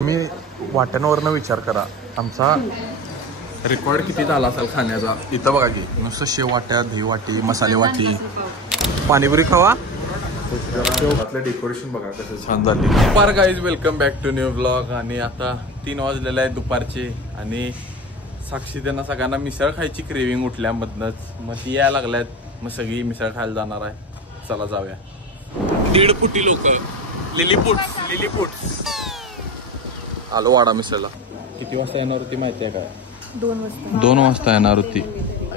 मी वाट्यांवरनं विचार करा आमचा रेकॉर्ड किती झाला असेल खाण्याचा. इथं बघा की नुसतं शेव वाट्या, दही वाटी, मसाले वाटी, पाणीपुरी खावा. आपलं डेकोरेशन बघा कसं छान झाली. दुपार guys, welcome back to new blog. आणि आता 3 वाजलेले आहेत दुपारचे आणि साक्षी त्यांना सगळ्यांना मिसळ खायची क्रेविंग उठल्यामधनच. मग ती यायला लागल्यात, मग सगळी मिसळ खायला जाणार आहे. चला जाऊया. 1.5 फुटी लोक, लिलीपुट्स आलो वाडा मिसळला. किती वाजता येणार होती माहिती आहे काय? 2 वाजता येणार होती.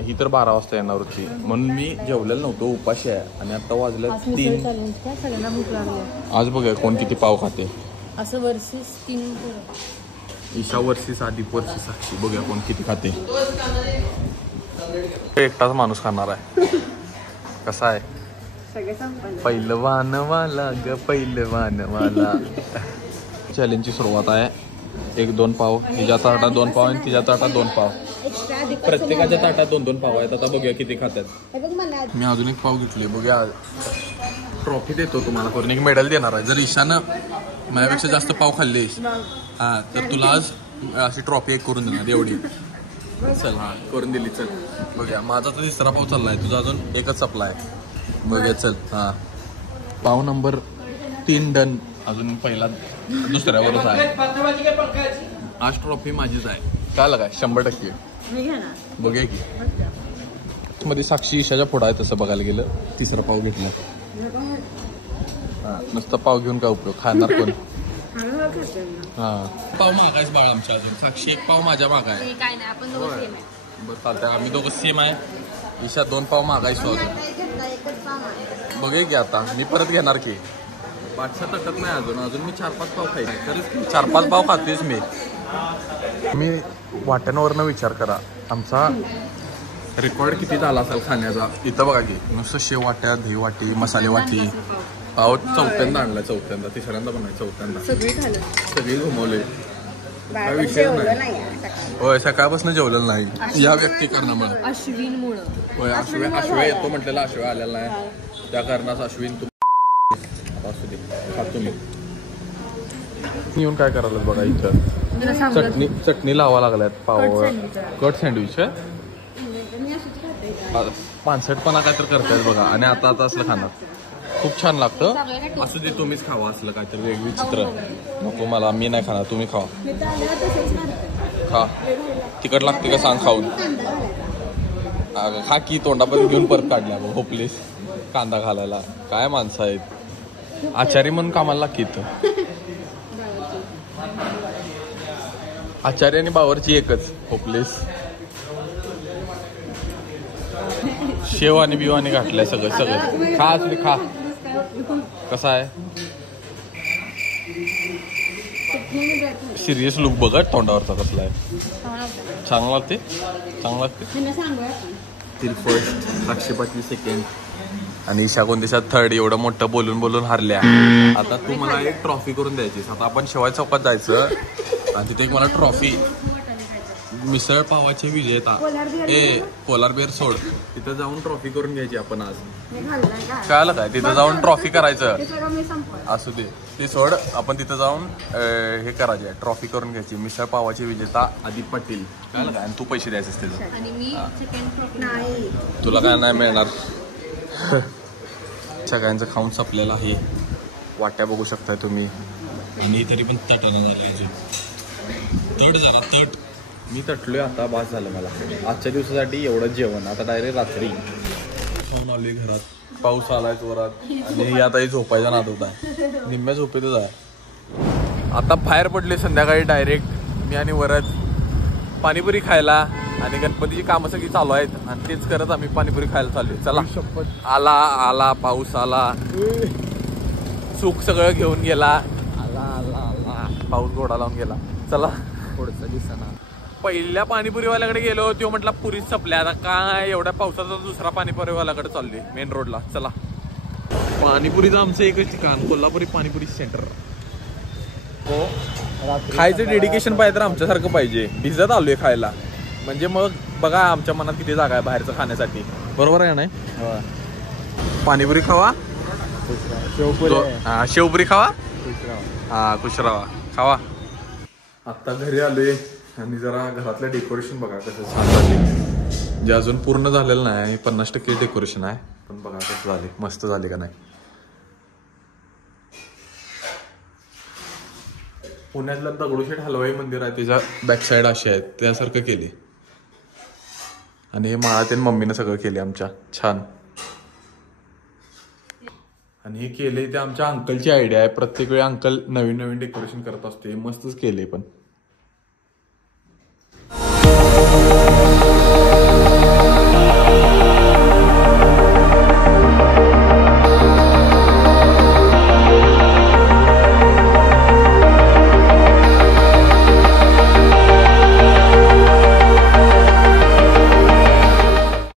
ही तर 12 वाजता येणार होती. म्हणून मी जेवलेलं नव्हतो, उपाशी आहे. आणि आता वाजले 3. आज बघा कोण किती पाव खाते. असं versus 3 Isha versus Adip versus साक्षी. बघूया कोण किती खाते. एकटाच माणूस खाणार आहे. कसा आहे? पहिलवानवाला ग पहिलवानवाला. चॅलेंजची सुरुवात आहे. 1-2 पाव, हिच्या ताटात 2 पाव आणि तिच्या ताटात 2 पाव. प्रत्येकाच्या ताटात 2-2 पाव आहेत. आता बघूया किती खातात. मी अजून एक पाव घेतले. बघूया ट्रॉफी देतो तुम्हाला करून, एक मेडल देणार आहे. जर ईशानं माझ्यापेक्षा जास्त पाव खाल्लेस हा तर तुला आज अशी ट्रॉफी एक करून देणार एवढी. चल हा करून दिली. चल बघूया. माझा तर 3रा पाव चाललाय, तुझा अजून एकच सप्लाय. बघूया चल. हा पाव नंबर 3 डन. अजून पहिला दुसऱ्यावरच आहे. आज ट्रॉफी माझीच आहे. काय लागाय 100%. बघूया की मध्ये साक्षी ईशाच्या पुढं आहे. तसं बघायला गेलं 3रा पाव घेतला. हा नुसतं पाव घेऊन काय उपयोग, खाणार कोण? हा पाव मागायच बाळ आमच्या. अजून साक्षी 1 पाव माझ्या मागा आहे. बरं चालतंय, आम्ही दोघं सेम आहे. ईशा 2 पाव मागायचो अजून. बघूया की आता मी परत घेणार की. पाठशा तटत नाही अजून मी 4-5 पाव खायचे. खरंच 4-5 पाव खातेच मी वाट्यांवरनं विचार करा आमचा रेकॉर्ड किती झाला असेल खाण्याचा. इथं बघा की नुसतं शेव वाट्या, दही वाटी, मसाले वाटी. पाव 4थ्यांदा आणलाय. 4थ्यांदा, 3ऱ्यांदा पण नाही, 4थ्यांदा. सगळी घुमवले. काय विषय नाही. होय सकाळपासून जेवलेलं नाही या व्यक्तीकरणामुळे. अश्विनमुळे. होय अश्व्या येतो म्हटलेला, अश्व्या आलेला नाही. त्या कारणास अश्विन तू असू दे खातो मी. येऊन काय करायला बघा इथं चटणी लावा लागल्यात पावावर. कट सँडविच आहे. 65पणा काय तर करतायत बघा. आणि आता असलं खाणार खूप छान लागतं. असू दे तुम्हीच खावा असलं काहीतरी वेगळी चित्र. नको मला, मी नाही खाणार, तुम्ही खावा. खा. तिखट लागते का सांग खाऊन. खा की तोंडापर्यंत घेऊन परत काढल्या होपलेस कांदा घालायला. काय माणसं आहेत. आचारी म्हणून कामाला लागते इथं. आचार्य आणि बावरची एकच होपलेस. शेव आणि बिवानी घातलंय सगळं. खा असले खा. कसा आहे सिरियस लुक बघ तोंडावरचा कसला आहे. चांगला लागते. फर्स्ट साक्षी 5 सेकंड आणि ईशा कोणत्याच्यात 3rd. एवढं मोठं बोलून हारल्या. आता तू मला एक ट्रॉफी करून द्यायची. आता आपण शिवाय चौकात जायचं आणि तिथे एक मला ट्रॉफी, मिसळ पावाचे विजेता पोलार बेअर सोड, तिथं जाऊन ट्रॉफी करून घ्यायची आपण आज. कळालं काय? तिथं जाऊन ट्रॉफी करायचं. असू दे ते सोड. आपण तिथं जाऊन हे करायचे, ट्रॉफी करून घ्यायची. मिसळ पावाचे विजेता आदिप पाटील. कळालं काय? आणि तू पैसे द्यायचे त्याचं. तुला काय नाही मिळणार. सगळ्यांचं खाऊन संपलेलं आहे. वाट्या बघू शकताय तुम्ही. आणि तरी पण तट जरा मी तटलोय आता. बास झालं मला आजच्या दिवसासाठी एवढं जेवण. आता डायरेक्ट रात्री खाऊन आलोय घरात. पाऊस आलाय जोरात आणि आता झोपायचा नाद होता. निम्म्या झोपेतच आहे. आता बाहेर पडले संध्याकाळी डायरेक्ट मी आणि वरद पाणीपुरी खायला. आणि गणपतीची कामं सगळी चालू आहेत आणि तेच करत आम्ही पाणीपुरी खायला चाललोय. चला. आला पाऊस आला. चूक सगळं घेऊन गेला. आला पाऊस गोडा लावून गेला. चला पुढचा दिवसाना पहिल्या पाणीपुरीवाल्याकडे गेलो. तो म्हटला पुरीच संपल्या. आता काय एवढ्या पावसाचा दुसरा पाणीपुरीवाल्याकडे चाललोय मेन रोडला. चला. पाणीपुरीचं आमचं एकच ठिकाण कोल्हापुरी पाणीपुरी सेंटर. हो खायचं डेडिकेशन पाहिजे तर आमच्यासारखं पाहिजे. भिजत आलोय खायला म्हणजे मग बघा आमच्या मनात किती जागा आहे बाहेरचं खाण्यासाठी. बरोबर आहे नाही? पाणीपुरी खावा, शेवपुरी खावा, हा खुश राहा खावा. आता घरी आलोय आणि जरा घरातलं डेकोरेशन बघा कसं छान झाले. जे अजून पूर्ण झालेलं नाही 50% डेकोरेशन आहे, पण बघा कसं झाले, मस्त झाले का नाही. पुण्यातलं दगडूशेठ हलवाई मंदिर आहे त्याच्या बॅक साईड असे आहेत त्यासारखं केले. आणि हे माळातेन मम्मीनं सगळं केले आमच्या छान. आणि हे केले ते आमच्या अंकलची आयडिया आहे. प्रत्येक वेळी अंकल नवीन नवीन डेकोरेशन करत असते, मस्तच केले पण.